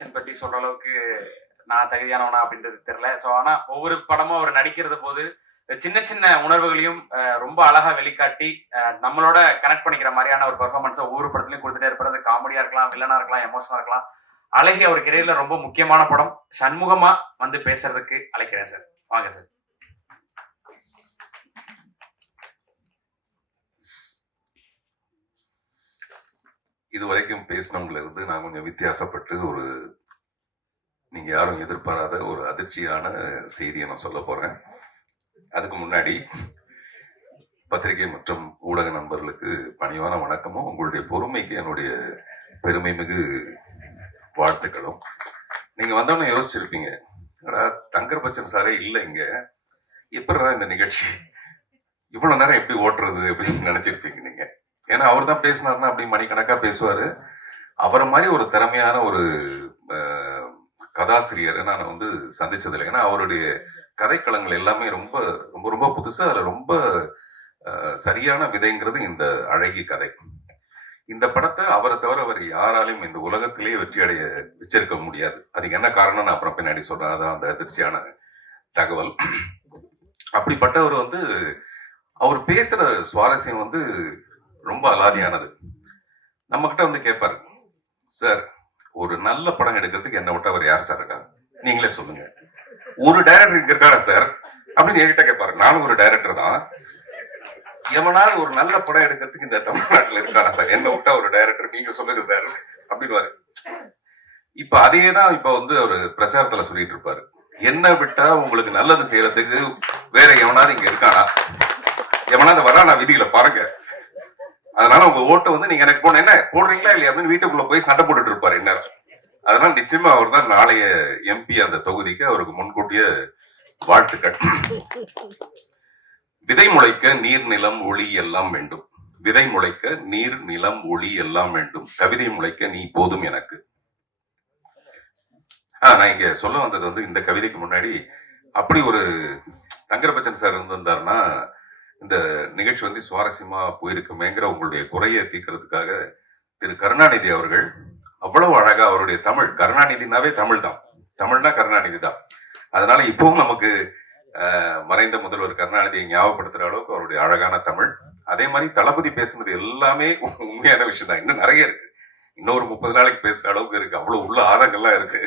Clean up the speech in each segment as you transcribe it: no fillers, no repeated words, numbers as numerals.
பத்தி சொல்ற அளவுக்கு நான் தகுதியானவனா அப்படின்றது தெரியல. ஸோ ஆனா ஒவ்வொரு படமும் அவர் நடிக்கிறது போது சின்ன சின்ன உணர்வுகளையும் ரொம்ப அழகா வெளிக்காட்டி நம்மளோட கனெக்ட் பண்ணிக்கிற மாதிரியான ஒரு பெர்ஃபார்மன்ஸை ஒவ்வொரு படத்துலையும் கொடுத்துட்டே இருப்பாரு. காமெடியா இருக்கலாம், வில்லனா இருக்கலாம், எமோஷனா இருக்கலாம். அழகி அவர் கெரியர்ல ரொம்ப முக்கியமான படம். சண்முகமா வந்து பேசுறதுக்கு அழைக்கிறேன் சார். வாங்க சார். இதுவரைக்கும் பேசினவங்கள இருந்து நான் கொஞ்சம் வித்தியாசப்பட்டு ஒரு நீங்க யாரும் எதிர்பாராத ஒரு அதிர்ச்சியான செய்தியை நான் சொல்ல போறேன். அதுக்கு முன்னாடி பத்திரிகை மற்றும் ஊடக நண்பர்களுக்கு பணிவான வணக்கமும் உங்களுடைய பொறுமைக்கு என்னுடைய பெருமை மிகு வாழ்த்துக்களும். நீங்க வந்தோன்னு யோசிச்சிருப்பீங்க, தங்கர் பச்சன் சாரே இல்லை இங்க, எப்படிதான் இந்த நிகழ்ச்சி இவ்வளவு நேரம் எப்படி ஓட்டுறது அப்படின்னு நினைச்சிருப்பீங்க நீங்க. ஏன்னா அவர் தான் பேசினார்னா அப்படி மணிக்கணக்கா பேசுவாரு. அவரை மாதிரி ஒரு திறமையான ஒரு கதாசிரியரை நான் வந்து சந்திச்சதில்லை. ஏன்னா அவருடைய கதைக்களங்கள் எல்லாமே ரொம்ப ரொம்ப ரொம்ப புதுசா, அதுல ரொம்ப சரியான விதைங்கிறது இந்த அழகிய கதை. இந்த படத்தை அவரை தவிர அவர் யாராலையும் இந்த உலகத்திலேயே வெற்றி அடைய வச்சிருக்க முடியாது. அதுக்கு என்ன காரணம் நான் அப்புறம் பின்னாடி சொல்றேன். அதான் அந்த அதிர்ச்சியான தகவல். அப்படிப்பட்டவர் வந்து அவர் பேசுற சுவாரஸ்யம் வந்து ரொம்ப அலாதியானது. நம்ம கிட்ட வந்து கேட்பாரு, சார் ஒரு நல்ல படம் எடுக்கிறதுக்கு என்ன விட்டு அவர் யார் சார் இருக்கா, நீங்களே சொல்லுங்க, ஒரு டைரக்டர் இங்க இருக்காரா சார் அப்படின்னு என்கிட்ட கேட்பாரு. நானும் ஒரு டைரக்டர் தான். எவனாவது ஒரு நல்ல படம் எடுக்கிறதுக்கு இந்த தமிழ்நாட்டில் இருக்காரா சார், என்ன விட்டா ஒரு டைரக்டர், நீங்க சொல்லுங்க சார் அப்படின்னு. இப்ப அதையேதான் இப்ப வந்து ஒரு பிரச்சாரத்துல சொல்லிட்டு இருப்பாரு, என்ன விட்டா உங்களுக்கு நல்லது செய்யறதுக்கு வேற எவனாவது இங்க இருக்கானா, எவனாவது வரானா விதியில பாருங்க, அதனால உங்க ஓட்டை வந்து நீங்க எனக்கு போன என்ன போடுறீங்களா இல்லையா அப்படின்னு வீட்டுக்குள்ள போய் சண்டை போட்டுட்டு இருப்பாரு என்ன. அதனால நிச்சயமா அவர் தான் நாளைய எம்பி அந்த தொகுதிக்கு. அவருக்கு முன்கூட்டிய வாழ்த்துக்கள். விதை முளைக்க நீர் நிலம் ஒளி எல்லாம் வேண்டும், விதை முளைக்க நீர் நிலம் ஒளி எல்லாம் வேண்டும், கவிதை முளைக்க நீ போதும் எனக்கு. நான் இங்க சொல்ல வந்தது வந்து இந்த கவிதைக்கு முன்னாடி அப்படி ஒரு தங்கர் பச்சன் சார் இருந்திருந்தாருன்னா இந்த நிகழ்ச்சி வந்து சுவாரஸ்யமா போயிருக்குமேங்கிற உங்களுடைய குறையை தீர்க்கிறதுக்காக திரு கருணாநிதி அவர்கள் அவ்வளவு அழகா அவருடைய தமிழ், கருணாநிதினாவே தமிழ் தான், தமிழ்னா கருணாநிதி தான். அதனால இப்பவும் நமக்கு மறைந்த முதல்வர் கருணாநிதியை ஞாபகப்படுத்துற அளவுக்கு அவருடைய அழகான தமிழ். அதே மாதிரி தளபதி பேசுனது எல்லாமே உண்மையான விஷயம் தான். இன்னும் நிறைய இருக்கு, இன்னொரு 30 நாளைக்கு பேசுற அளவுக்கு இருக்கு, அவ்வளவு உள்ள ஆழங்கள்லாம் இருக்கு.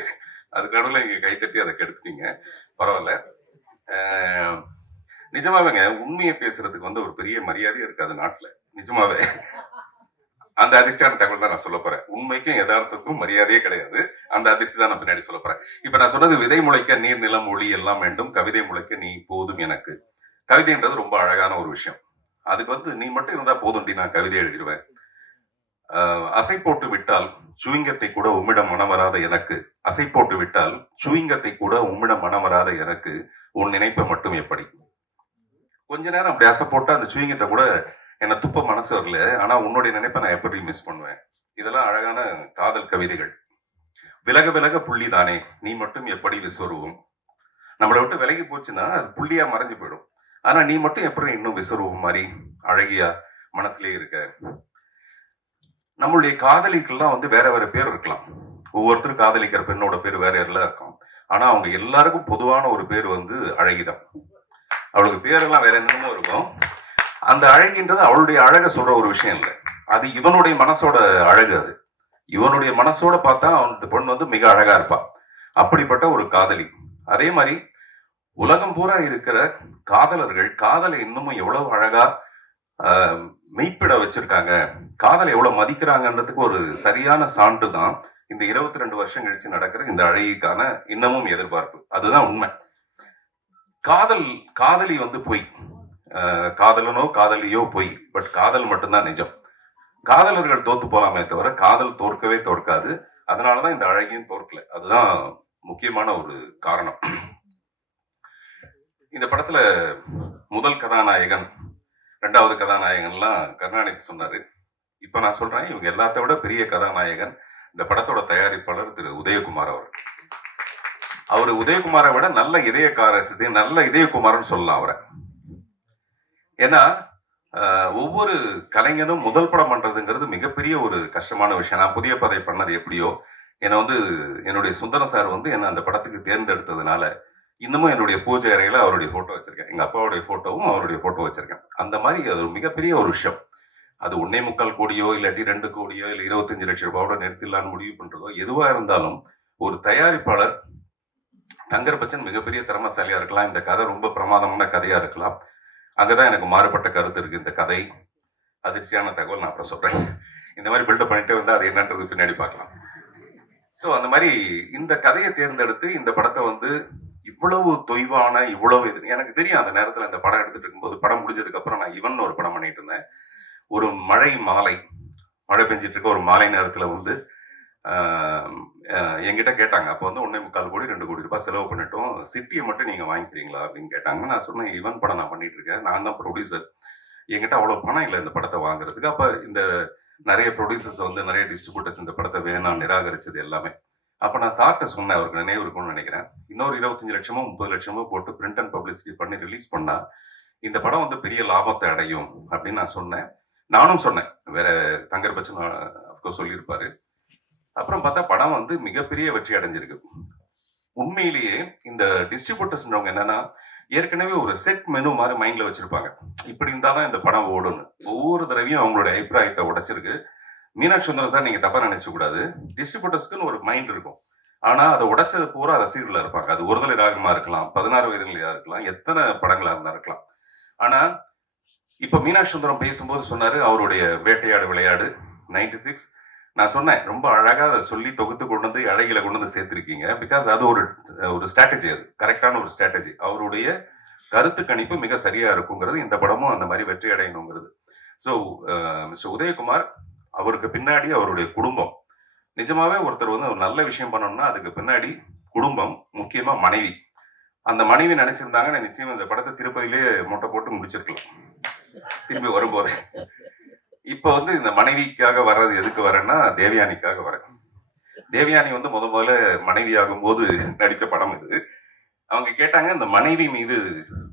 அதுக்கு நடுவில் இங்க கைத்தட்டி அதை கெடுத்துட்டீங்க, பரவாயில்ல. நிஜமாவேங்க உண்மையை பேசுறதுக்கு வந்து ஒரு பெரிய மரியாதையே இருக்காது நாட்டுல. நிஜமாவே அந்த அதிர்ஷ்டான தகவல் தான் நான் சொல்ல போறேன். உண்மைக்கும் யதார்த்தத்துக்கும் மரியாதையே கிடையாது. அந்த அதிர்ஷ்டி தான் நான் பின்னாடி சொல்ல போறேன். இப்ப நான் சொன்னது விதை முளைக்க நீர் நிலம் ஒளி எல்லாம் வேண்டும், கவிதை முளைக்க நீ போதும் எனக்கு. கவிதைன்றது ரொம்ப அழகான ஒரு விஷயம். அதுக்கு வந்து நீ மட்டும் இருந்தா போதும்டி, நான் கவிதை எழுதிடுவேன். அசை போட்டு விட்டால் சுவிங்கத்தை கூட உம்மிடம் மனம் வராத எனக்கு, அசை போட்டு விட்டால் சுவிங்கத்தை கூட உம்மிடம் மனம் வராத எனக்கு, உன் நினைப்பை மட்டும் எப்படி. கொஞ்ச நேரம் அப்படி அசை போட்டா அந்த சுவிங்கத்தை கூட என்ன துப்ப மனசு வரல, ஆனா உன்னுடைய நினைப்பை நான் எப்படி மிஸ் பண்ணுவேன். இதெல்லாம் அழகான காதல் கவிதைகள். விலக விலக புள்ளி தானே நீ மட்டும் எப்படி விஸ்வரூபம். நம்மளை விட்டு விலகி போச்சுன்னா அது புள்ளியா மறைஞ்சு போயிடும். ஆனா நீ மட்டும் எப்படி இன்னும் விஸ்வரூபம் மாதிரி அழகியா மனசுலயே இருக்க. நம்மளுடைய காதலிக்கெல்லாம் வந்து வேற வேற பேர் இருக்கலாம், ஒவ்வொருத்தரும் காதலிக்கிற பெண்ணோட பேர் வேற எல்லாம் இருக்கும். ஆனா அவங்க எல்லாருக்கும் பொதுவான ஒரு பேர் வந்து அழகிதான். அவளுக்கு பேரெல்லாம் வேற என்னமோ இருக்கும். அந்த அழகின்றது அவளுடைய அழக சொல்ற ஒரு விஷயம் இல்லை, அது இவனுடைய மனசோட அழகு. அது இவனுடைய மனசோட பார்த்தா அவனுடைய பொண்ணு வந்து மிக அழகா இருப்பா. அப்படிப்பட்ட ஒரு காதலி. அதே மாதிரி உலகம் பூரா இருக்கிற காதலர்கள் காதலை இன்னமும் எவ்வளவு அழகா மெய்ப்பிட வச்சிருக்காங்க, காதலை எவ்வளவு மதிக்கிறாங்கன்றதுக்கு ஒரு சரியான சான்று தான் இந்த 22 வருஷம் கழிச்சு நடக்கிற இந்த அழகிக்கான இன்னமும் எதிர்பார்ப்பு. அதுதான் உண்மை. காதலி வந்து பொய், காதலனோ காதலியோ பொய், பட் காதல் மட்டும்தான் நிஜம். காதலர்கள் தோத்து போலாமே தவிர காதல் தோற்கவே தோற்காது. அதனாலதான் இந்த அழகியும் தோற்கல. அதுதான் முக்கியமான ஒரு காரணம். இந்த படத்துல முதல் கதாநாயகன், 2வது கதாநாயகன்லாம் கருணாநிதி சொன்னாரு. இப்ப நான் சொல்றேன், இவங்க எல்லாத்த விட பெரிய கதாநாயகன் இந்த படத்தோட தயாரிப்பாளர் திரு உதயகுமார் அவர்கள். அவரு உதயகுமாரை விட நல்ல இதயக்காரர், நல்ல இதயகுமார்னு சொல்லலாம் அவரை. ஏன்னா ஒவ்வொரு கலைஞனும் முதல் படம் பண்றதுங்கிறது மிகப்பெரிய ஒரு கஷ்டமான விஷயம். நான் புதிய பதை பண்ணது எப்படியோ, என்னை வந்து என்னுடைய சுந்தரம் சார் வந்து என்னை அந்த படத்துக்கு தேர்ந்தெடுத்ததுனால இன்னமும் என்னுடைய பூஜை அறையில அவருடைய போட்டோ வச்சிருக்கேன். எங்க அப்பாவுடைய போட்டோவும் அவருடைய போட்டோ வச்சிருக்கேன். அந்த மாதிரி அது ஒரு மிகப்பெரிய ஒரு விஷயம். அது 1.25 கோடியோ இல்லாட்டி 2 கோடியோ இல்ல 25 லட்சம் ரூபாயோட நிறுத்திடலான்னு முடிவு பண்றதோ எதுவா இருந்தாலும் ஒரு தயாரிப்பாளர் தங்கர் பச்சன் மிகப்பெரிய திறமசாலியா இருக்கலாம். இந்த கதை ரொம்ப பிரமாதமான கதையா இருக்கலாம். அங்கதான் எனக்கு மாறுபட்ட கருத்து இருக்கு. இந்த கதை அதிர்ச்சியான தகவல் நான் அப்புறம் சொல்றேன். இந்த மாதிரி பில்டப் பண்ணிட்டு வந்தா அது என்னன்றது பின்னாடி பார்க்கலாம். சோ அந்த மாதிரி இந்த கதையை தேர்ந்தெடுத்து இந்த படத்தை வந்து இவ்வளவு தொய்வான இவ்வளவு இது எனக்கு தெரியும். அந்த நேரத்துல இந்த படம் எடுத்துட்டு இருக்கும்போது படம் முடிஞ்சதுக்கு அப்புறம் நான் இவன் ஒரு படம் பண்ணிட்டு இருந்தேன். ஒரு மழை மாலை, மழை பெஞ்சிட்டு இருக்க ஒரு மாலை நேரத்துல வந்து என்கிட்ட கேட்டாங்க. அப்போ வந்து 1.25 கோடி 2 கோடி ரூபாய் செலவு பண்ணிட்டோம், சிட்டியை மட்டும் நீங்க வாங்கிக்கிறீங்களா அப்படின்னு கேட்டாங்க. நான் சொன்னேன் இவன் படம் நான் பண்ணிட்டு இருக்கேன், நான் தான் ப்ரொடியூசர், என்கிட்ட அவ்வளவு பணம் இல்லை இந்த படத்தை வாங்குறதுக்கு. அப்ப இந்த நிறைய ப்ரொடியூசர்ஸ் வந்து நிறைய டிஸ்ட்ரிபியூட்டர்ஸ் இந்த படத்தை வேணாம் நிராகரிச்சது எல்லாமே. அப்ப நான் சார்ட்ட சொன்னேன், அவருக்கு நினைவு இருக்கும்னு நினைக்கிறேன், இன்னொரு 25 லட்சமோ 30 லட்சமோ போட்டு பிரிண்ட் அண்ட் பப்ளிசிட்டி பண்ணி ரிலீஸ் பண்ணா இந்த படம் வந்து பெரிய லாபத்தை அடையும் அப்படின்னு நான் சொன்னேன். நானும் சொன்னேன், வேற தங்கர் பச்சன் அப்கோர்ஸ் சொல்லியிருப்பாரு. அப்புறம் பார்த்தா படம் வந்து மிகப்பெரிய வெற்றி அடைஞ்சிருக்கு. உண்மையிலேயே இந்த டிஸ்ட்ரிபியூட்டர்ஸ்ன்றவங்க என்னன்னா ஏற்கனவே ஒரு செட் மெனு மாதிரி மைண்ட்ல வச்சிருப்பாங்க, இப்படி இருந்தாதான் இந்த படம் ஓடும்னு. ஒவ்வொரு தடவையும் அவங்களுடைய அபிப்பிராயத்தை உடைச்சிருக்கு. மீனாட்சி சுந்தரம் சார் நீங்க தப்பா நினைச்ச கூடாது, டிஸ்ட்ரிபியூட்டர்ஸ்க்குன்னு ஒரு மைண்ட் இருக்கும். ஆனா அதை உடைச்சது பூரா ரசிகர்களா இருப்பாங்க. அது ஒருதலை ராகமா இருக்கலாம், 16 வயதுலையா இருக்கலாம், எத்தனை படங்களா இருந்தா இருக்கலாம். ஆனா இப்ப மீனாட்சி சுந்தரம் பேசும்போது சொன்னாரு அவருடைய வேட்டையாடு விளையாடு 96. நான் சொன்னேன் ரொம்ப அழகா அதை சொல்லி தொகுத்து கொண்டு வந்து அழகில கொண்டு வந்து சேர்த்திருக்கீங்க. பிகாஸ் அது ஒரு ஸ்ட்ராட்டஜி, அது கரெக்டான ஒரு ஸ்ட்ராட்டஜி. அவருடைய கருத்து கணிப்பு மிக சரியா இருக்குங்கிறது, இந்த படமும் அந்த மாதிரி வெற்றி அடையணுங்கிறது. ஸோ மிஸ்டர் உதயகுமார், அவருக்கு பின்னாடி அவருடைய குடும்பம். நிஜமாவே ஒருத்தர் வந்து ஒரு நல்ல விஷயம் பண்ணணும்னா அதுக்கு பின்னாடி குடும்பம், முக்கியமா மனைவி. அந்த மனைவி நினைச்சிருந்தாங்கன்னா நிச்சயம் இந்த படத்தை திருப்பதியிலே மொட்டை போட்டு முடிச்சிருக்கலாம் திரும்பி வரும்போது. இப்ப வந்து இந்த மனைவிக்காக வர்றது எதுக்கு வரேன்னா தேவயானிக்காக வரேன். தேவயானி வந்து முதல்ல மனைவி ஆகும் போது நடிச்ச படம் இது. அவங்க கேட்டாங்க இந்த மனைவி மீது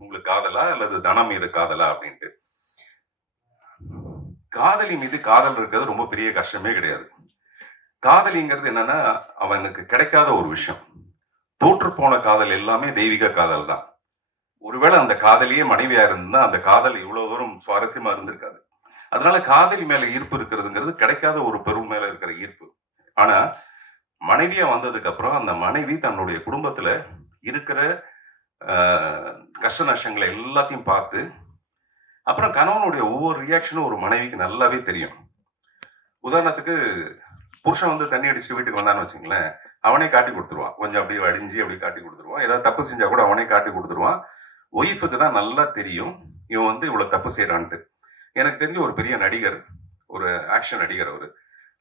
உங்களுக்கு காதலா அல்லது தனம் மீது காதலா அப்படின்ட்டு. காதலி மீது காதல் இருக்கிறது ரொம்ப பெரிய கஷ்டமே கிடையாது. காதலிங்கிறது என்னன்னா அவனுக்கு கிடைக்காத ஒரு விஷயம். தோற்று போன காதல் எல்லாமே தெய்வீக காதல் தான். ஒருவேளை அந்த காதலியே மனைவியா இருந்தா அந்த காதல் இவ்வளவு தூரம் சுவாரஸ்யமா இருந்திருக்காது. அதனால காதலி மேல ஈர்ப்பு இருக்கிறதுங்கிறது கிடைக்காத ஒரு பெரும் மேல இருக்கிற ஈர்ப்பு. ஆனா மனைவியா வந்ததுக்கு அப்புறம் அந்த மனைவி தன்னுடைய குடும்பத்துல இருக்கிற கஷ்ட நஷ்டங்களை எல்லாத்தையும் பார்த்து, அப்புறம் கணவனுடைய ஒவ்வொரு ரியாக்ஷனும் ஒரு மனைவிக்கு நல்லாவே தெரியும். உதாரணத்துக்கு புருஷன் வந்து தண்ணி அடிச்சு வீட்டுக்கு வந்தான்னு வச்சுங்களேன், அவனே காட்டி கொடுத்துருவான், கொஞ்சம் அப்படியே வடிஞ்சு அப்படியே காட்டி கொடுத்துருவான். ஏதாவது தப்பு செஞ்சா கூட அவனே காட்டி கொடுத்துருவான். ஒய்ஃபுக்கு தான் நல்லா தெரியும் இவன் வந்து இவ்வளவு தப்பு செய்யறான்ட்டு. எனக்கு தெரிஞ்ச ஒரு பெரிய நடிகர், ஒரு ஆக்ஷன் நடிகர்,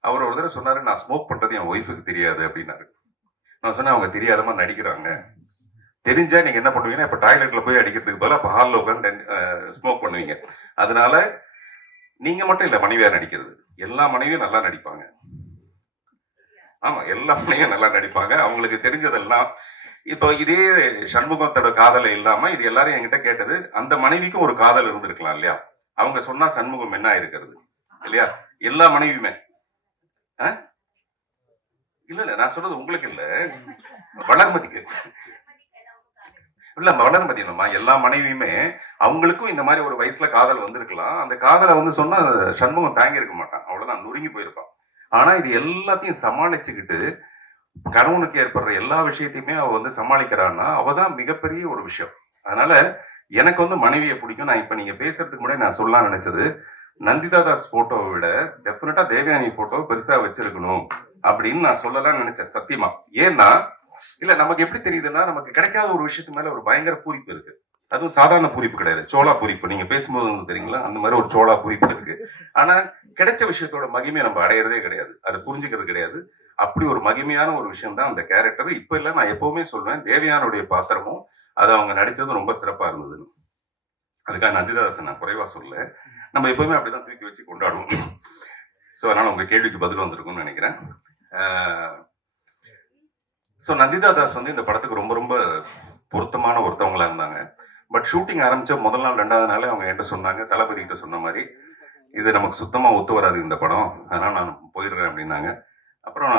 அவர் ஒரு தடவை சொன்னாரு, நான் ஸ்மோக் பண்றது என் ஒய்ஃபுக்கு தெரியாது அப்படின்னாரு. நான் சொன்னேன் அவங்க தெரியாதமா நடிக்கிறாங்க, தெரிஞ்சா நீங்க என்ன பண்ணுவீங்கன்னா இப்ப டாய்லெட்ல போய் அடிக்கிறதுக்கு பதிலாக அப்ப ஹாலில் உட்காந்து ஸ்மோக் பண்ணுவீங்க. அதனால நீங்க மட்டும் இல்ல மனைவியா நடிக்கிறது, எல்லா மனைவியும் நல்லா நடிப்பாங்க. ஆமா, எல்லா மனைவியும் நல்லா நடிப்பாங்க. அவங்களுக்கு தெரிஞ்சதெல்லாம் இப்போ இதே சண்முகத்தோட காதலை இல்லாம இது எல்லாரும் என்கிட்ட கேட்டது, அந்த மனைவிக்கும் ஒரு காதல் இருந்திருக்கலாம் இல்லையா? அவங்க சொன்னா சண்முகம் என்ன இருக்கிறது இல்லையா? எல்லா மனைவியுமே இல்ல இல்ல நான் சொல்றது உங்களுக்கு இல்ல, வளர்மதிக்கு இல்ல, வளர்மதி இல்லம்மா. எல்லா மனைவியுமே அவங்களுக்கும் இந்த மாதிரி ஒரு வயசுல காதல் வந்திருக்கலாம். அந்த காதலை வந்து சொன்னா சண்முகம் தாங்கி இருக்க மாட்டான், அவ்வளவுதான், நொறுங்கி போயிருப்பான். ஆனா இது எல்லாத்தையும் சமாளிச்சுக்கிட்டு கணவனுக்கு ஏற்படுற எல்லா விஷயத்தையுமே அவ வந்து சமாளிக்கிறான்னா அவதான் மிகப்பெரிய ஒரு விஷயம். அதனால எனக்கு வந்து மனைவியை பிடிக்கும். நான் இப்ப நீங்க பேசுறதுக்கு முன்னாடி நான் சொல்லலாம் நினைச்சது, நந்திதா தாஸ் போட்டோவை விட டெஃபினட்டா தேவயானி போட்டோ பெருசா வச்சிருக்கணும் அப்படின்னு நான் சொல்லலாம்னு நினைச்சேன் சத்தியமா. ஏன்னா இல்ல நமக்கு எப்படி தெரியுதுன்னா நமக்கு கிடைக்காத ஒரு விஷயத்து மேல ஒரு பயங்கர பூரிப்பு இருக்கு. அதுவும் சாதாரண பூரிப்பு கிடையாது, சோளா பூரிப்பு. நீங்க பேசும்போது வந்து தெரியுங்களா, அந்த மாதிரி ஒரு சோளா பூரிப்பு இருக்கு. ஆனா கிடைச்ச விஷயத்தோட மகிமையை நம்ம அடையிறதே கிடையாது, அதை புரிஞ்சுக்கிறது கிடையாது. அப்படி ஒரு மகிமையான ஒரு விஷயம் தான் அந்த கேரக்டர். இப்ப இல்ல, நான் எப்பவுமே சொல்றேன் தேவயானுடைய பாத்திரமும் அது அவங்க நடிச்சதும் ரொம்ப சிறப்பா இருந்ததுன்னு. அதுக்காக நந்திதாசன் நான் குறைவா சொல்ல, நம்ம எப்பவுமே அப்படிதான் தூக்கி வச்சு கொண்டாடுவோம். ஸோ அதனால உங்க கேள்விக்கு பதில் வந்திருக்கும்னு நினைக்கிறேன். ஸோ நந்திதா தாஸ் வந்து இந்த படத்துக்கு ரொம்ப ரொம்ப பொருத்தமான ஒருத்தவங்களா இருந்தாங்க. பட் ஷூட்டிங் ஆரம்பிச்ச முதல் நாள் 2வது நாளே அவங்க என்கிட்ட சொன்னாங்க, தளபதி கிட்ட சொன்ன மாதிரி இது நமக்கு சுத்தமா ஒத்து வராது இந்த படம், அதனால நான் போயிடுறேன் அப்படின்னாங்க. அப்புறம்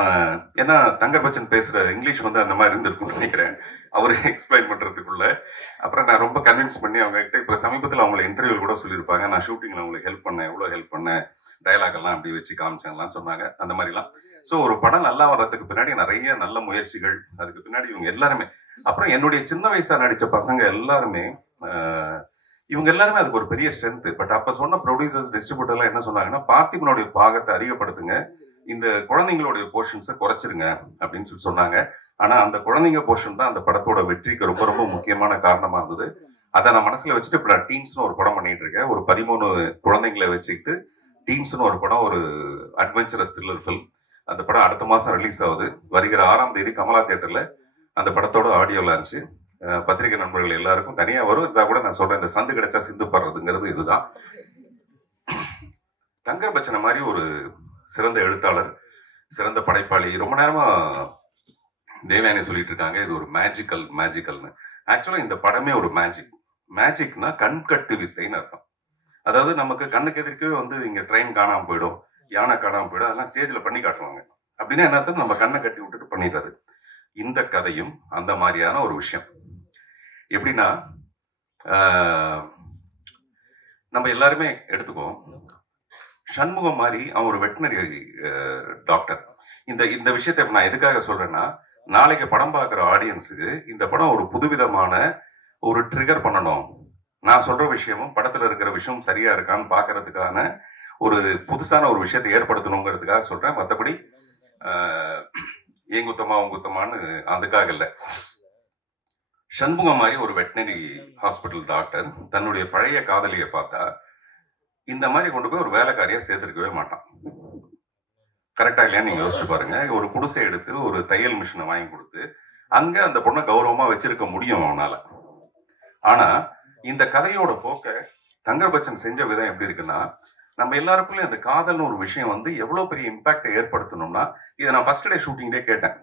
ஏன்னா தங்கர் பச்சன் பேசுற இங்கிலீஷ் வந்து அந்த மாதிரி இருந்திருக்கும்னு நினைக்கிறேன் அவரு எக்ஸ்பிளைன் பண்றதுக்குள்ள. அப்புறம் நான் ரொம்ப கன்வின்ஸ் பண்ணி அவங்க கிட்ட இப்ப சமீபத்தில் அவங்களை இன்டர்வியூ கூட சொல்லியிருப்பாங்க, நான் ஷூட்டிங்ல அவங்களுக்கு ஹெல்ப் பண்ணேன், எவ்வளவு ஹெல்ப் பண்ணேன், டயலாக் எல்லாம் அப்படி வச்சு காமிச்சாங்கலாம் சொன்னாங்க, அந்த மாதிரிலாம். ஸோ ஒரு படம் நல்லா வர்றதுக்கு பின்னாடி நிறைய நல்ல முயற்சிகள், அதுக்கு பின்னாடி இவங்க எல்லாருமே. அப்புறம் என்னுடைய சின்ன வயசா நடிச்ச பசங்க எல்லாருமே இவங்க எல்லாருமே அதுக்கு ஒரு பெரிய ஸ்ட்ரென்த். பட் அப்ப சொன்ன ப்ரொடியூசர்ஸ் டிஸ்ட்ரிபியூட்டர்லாம் என்ன சொன்னாங்கன்னா, பார்த்திபனுடைய பாகத்தை அதிகப்படுத்துங்க, இந்த குழந்தைங்களுடைய போர்ஷன்ஸை குறைச்சிருங்க அப்படின்னு சொல்லி சொன்னாங்க. ஆனா அந்த குழந்தைங்க போர்ஷன் தான் அந்த படத்தோட வெற்றிக்கு ரொம்ப ரொம்ப முக்கியமான காரணமா இருந்தது. அதை நான் மனசுல வச்சுட்டு இப்ப நான் டீன்ஸ்னு ஒரு படம் பண்ணிட்டு இருக்கேன். ஒரு 13 குழந்தைங்களை வச்சுக்கிட்டு டீன்ஸ்னு ஒரு படம், ஒரு அட்வென்ச்சரஸ் த்ரில்லர் ஃபில்ம். அந்த படம் அடுத்த மாசம் ரிலீஸ் ஆகுது. வருகிற 6ஆம் தேதி கமலா தியேட்டர்ல அந்த படத்தோட ஆடியோ லான்ச். பத்திரிகை நண்பர்கள் எல்லாருக்கும் தனியா வரும். இதா கூட நான் சொல்றேன், இந்த சந்து கிடைச்சா சிந்து படுறதுங்கிறது இதுதான். தங்கர் பச்சனை மாதிரி ஒரு சிறந்த எழுத்தாளர், சிறந்த படைப்பாளி, ரொம்ப நேரமா தேவயானி சொல்லிட்டு இருக்காங்க இது ஒரு மேஜிக்கல்னு. ஆக்சுவலா இந்த படமே ஒரு மேஜிக்னா கண்கட்டு வித்தைன்னு அர்த்தம். அதாவது நமக்கு கண்ணுக்கு எதிர்க்கவே வந்து இங்க ட்ரெயின் காணாம போயிடும், யானை காணாம போயிடும், அதெல்லாம் ஸ்டேஜ்ல பண்ணி காட்டுவாங்க. அப்படின்னா என்ன, நம்ம கண்ணை கட்டி விட்டுட்டு பண்ணிடுறது. இந்த கதையும் அந்த மாதிரியான ஒரு விஷயம். எப்படின்னா நம்ம எல்லாருமே எடுத்துக்குவோம், சண்முகம் மாதிரி அவன் ஒரு வெட்டினரி டாக்டர். இந்த விஷயத்தை நான் எதுக்காக சொல்றேன்னா, நாளைக்கு படம் பார்க்குற ஆடியன்ஸுக்கு இந்த படம் ஒரு புதுவிதமான ஒரு ட்ரிகர் பண்ணணும். நான் சொல்ற விஷயமும் படத்துல இருக்கிற விஷயம் சரியா இருக்கான்னு பாக்குறதுக்கான ஒரு புதுசான ஒரு விஷயத்தை ஏற்படுத்தணுங்கிறதுக்காக சொல்றேன். மற்றபடி ஏன் குத்தமா உன் குத்தமான்னு அதுக்காக இல்லை. சண்முகம் மாதிரி ஒரு வெட்டினரி ஹாஸ்பிட்டல் டாக்டர் தன்னுடைய பழைய காதலியை பார்த்தா இந்த மாதிரி கொண்டு போய் ஒரு வேலைக்காரியா சேர்த்திருக்கவே மாட்டான். கரெக்டா இல்லையா? நீங்க யோசிச்சு பாருங்க. ஒரு குடிசை எடுத்து ஒரு தையல் மிஷினை வாங்கி கொடுத்து அங்க அந்த பொண்ணை கௌரவமா வச்சிருக்க முடியும் அவனால. ஆனா இந்த கதையோட போக்க தங்கர் பச்சன் செஞ்ச விதம் எப்படி இருக்குன்னா, நம்ம எல்லாருக்குள்ளயும் அந்த காதல்னு ஒரு விஷயம் வந்து எவ்வளவு பெரிய இம்பாக்டை ஏற்படுத்தணும்னா, இதை நான் ஃபர்ஸ்ட் டே ஷூட்டிங்லேயே கேட்டேன்.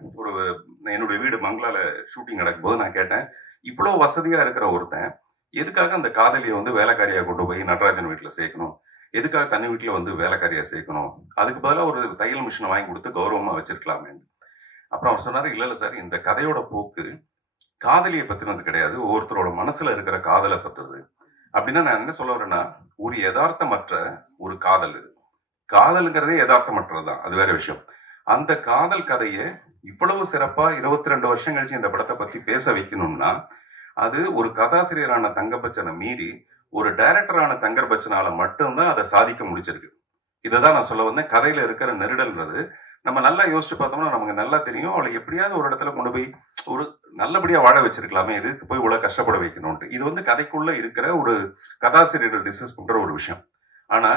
என்னுடைய வீடு மங்களால ஷூட்டிங் நடக்கும் போது நான் கேட்டேன், இவ்வளவு வசதியா இருக்கிற ஒருத்தன் எதுக்காக அந்த காதலியை வந்து வேலைக்காரியா கொண்டு போய் நடராஜன் வீட்டுல சேர்க்கணும், எதுக்காக தனி வீட்டுல வந்து வேலைக்காரியா சேர்க்கணும், அதுக்கு பதிலாக ஒரு தையல் மிஷினை வாங்கி கொடுத்து கௌரவமா வச்சிருக்கலாமே. அப்புறம் அவர் சொன்னாரு, இல்ல சார், இந்த கதையோட போக்கு காதலியை பத்தினது கிடையாது, ஒவ்வொருத்தரோட மனசுல இருக்கிற காதலை பத்துறது. அப்படின்னா நான் என்ன சொல்ல வரேன்னா, ஒரு யதார்த்தமற்ற ஒரு காதல். இது காதல்ங்கிறதே யதார்த்தமற்றதுதான், அது வேற விஷயம். அந்த காதல் கதையை இவ்வளவு சிறப்பா 22 வருஷம் கழிச்சு இந்த படத்தை பத்தி பேச வைக்கணும்னா, அது ஒரு கதாசிரியரான தங்கர் பச்சனை மீறி ஒரு டைரக்டரான தங்கர் பச்சனால மட்டும்தான் அதை சாதிக்க முடிச்சிருக்கு. இதைதான் நான் சொல்ல வந்தேன். கதையில இருக்கிற நெருடல்ன்றது நம்ம நல்லா யோசிச்சு பார்த்தோம்னா நமக்கு நல்லா தெரியும். அவளை எப்படியாவது ஒரு இடத்துல கொண்டு போய் ஒரு நல்லபடியா வாழ வச்சிருக்கலாமே, எதுக்கு போய் இவ்வளவு கஷ்டப்பட வைக்கணும்ட்டு. இது வந்து கதைக்குள்ள இருக்கிற ஒரு கதாசிரியர் டிஸ்கஸ் பண்ற ஒரு விஷயம். ஆனா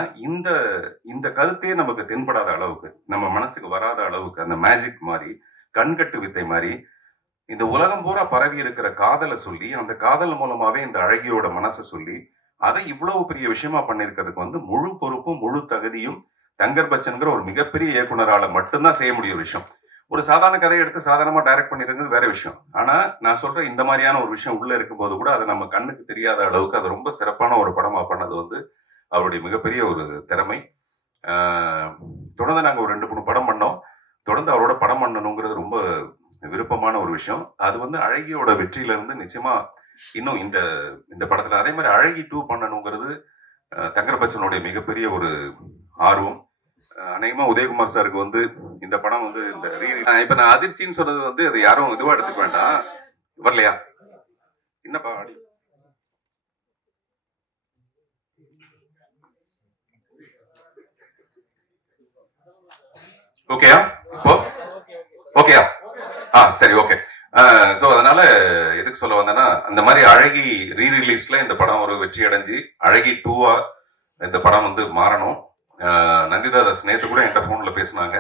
இந்த கருத்தையே நமக்கு தென்படாத அளவுக்கு, நம்ம மனசுக்கு வராத அளவுக்கு, அந்த மேஜிக் மாதிரி, கண்கட்டு வித்தை மாதிரி இந்த உலகம் பூரா பரவி இருக்கிற காதலை சொல்லி, அந்த காதல் மூலமாவே இந்த அழகியோட மனசை சொல்லி, அதை இவ்வளவு பெரிய விஷயமா பண்ணிருக்கிறதுக்கு வந்து முழு பொறுப்பும் முழு தகுதியும் தங்கர் பச்சன்கிற ஒரு மிகப்பெரிய இயக்குனரால மட்டும்தான் செய்ய முடிய விஷயம். ஒரு சாதாரண கதையை எடுத்து சாதாரணமா டைரக்ட் பண்ணிருக்கிறது வேற விஷயம். ஆனா நான் சொல்ற இந்த மாதிரியான ஒரு விஷயம் உள்ள இருக்கும்போது கூட அதை நம்ம கண்ணுக்கு தெரியாத அளவுக்கு அது ரொம்ப சிறப்பான ஒரு படமா பண்ணது வந்து அவருடைய மிகப்பெரிய ஒரு திறமை. தொடர்ந்து நாங்க ஒரு 2-3 படம் பண்ணோம். தொடர்ந்து அவரோட படம் பண்ணணுங்கிறது ரொம்ப விருப்பமான ஒரு விஷயம். அது வந்து அழகியோட வெற்றியில இருந்து நிச்சயமா இன்னும் இந்த படத்துல அதே மாதிரி அழகி 2 பண்ணணுங்கிறது தங்கர் பச்சனுடைய மிகப்பெரிய ஒரு ஆர்வம். அநேகமா உதயகுமார் சாருக்கு வந்து இந்த படம் வந்து இந்த இப்ப நான் அதிர்ச்சின்னு சொன்னது வந்து அது யாரும் இதுவா எடுத்துக்க வேண்டாம். வரலையா? என்னப்பா ஓகேயா? இப்போ ஓகேயா? சரி, ஓகே. சோ அதனால எதுக்கு சொல்ல வந்தேன்னா, அந்த மாதிரி அழகி ரீரிலீஸ்ல இந்த படம் ஒரு வெற்றி அடைஞ்சு அழகி 2-ஆ இந்த படம் வந்து மாறணும். நந்திதாதாஸ் நேத்து கூட என்கிட்ட போன்ல பேசினாங்க.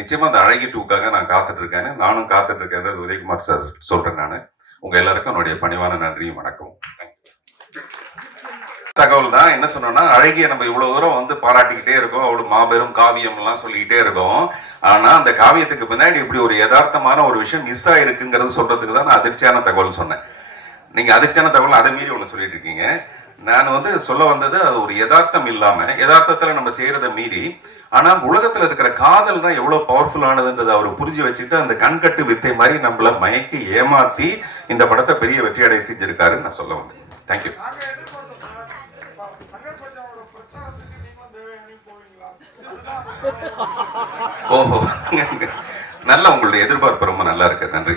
நிச்சயமா அந்த அழகி 2க்காக நான் காத்துட்டு இருக்கேன். நானும் காத்துட்டு இருக்கேன். உதயகுமார் சார் சொல்றேன். நான் உங்க எல்லாருக்கும் என்னுடைய பணிவான நன்றியும் வணக்கம். தகவல் தான் என்ன சொன்னோம்னா, அழகிய நம்ம இவ்வளவு தூரம் வந்து பாராட்டிக்கிட்டே இருக்கோம், அவ்வளவு மாபெரும் காவியம் எல்லாம் சொல்லிக்கிட்டே இருக்கோம். ஆனா அந்த காவியத்துக்கு பின்னாடி இப்படி ஒரு யதார்த்தமான ஒரு விஷயம் மிஸ் ஆயிருக்குங்கிறது சொல்றதுக்கு தான் நான் அதிர்ச்சியான தகவல் சொன்னேன். நீங்க அதிர்ச்சியான தகவல் அதை மீறி ஒண்ணு சொல்லிட்டு இருக்கீங்க. நான் வந்து சொல்ல வந்தது அது ஒரு யதார்த்தம் இல்லாம யதார்த்தத்துல நம்ம செய்யறதை மீறி, ஆனா உலகத்துல இருக்கிற காதல்னா எவ்வளவு பவர்ஃபுல்லானதுன்றதை அவர் புரிஞ்சு வச்சுட்டு அந்த கண்கட்டு வித்தை மாதிரி நம்மள மயக்கி ஏமாத்தி இந்த படத்தை பெரிய வெற்றி அடைய செஞ்சிருக்காருன்னு நான் சொல்ல வந்தேன். தேங்க்யூ. ஓஹோ, நல்ல உங்களுடைய எதிர்பார்ப்பு ரொம்ப நல்லா இருக்கு. நன்றி.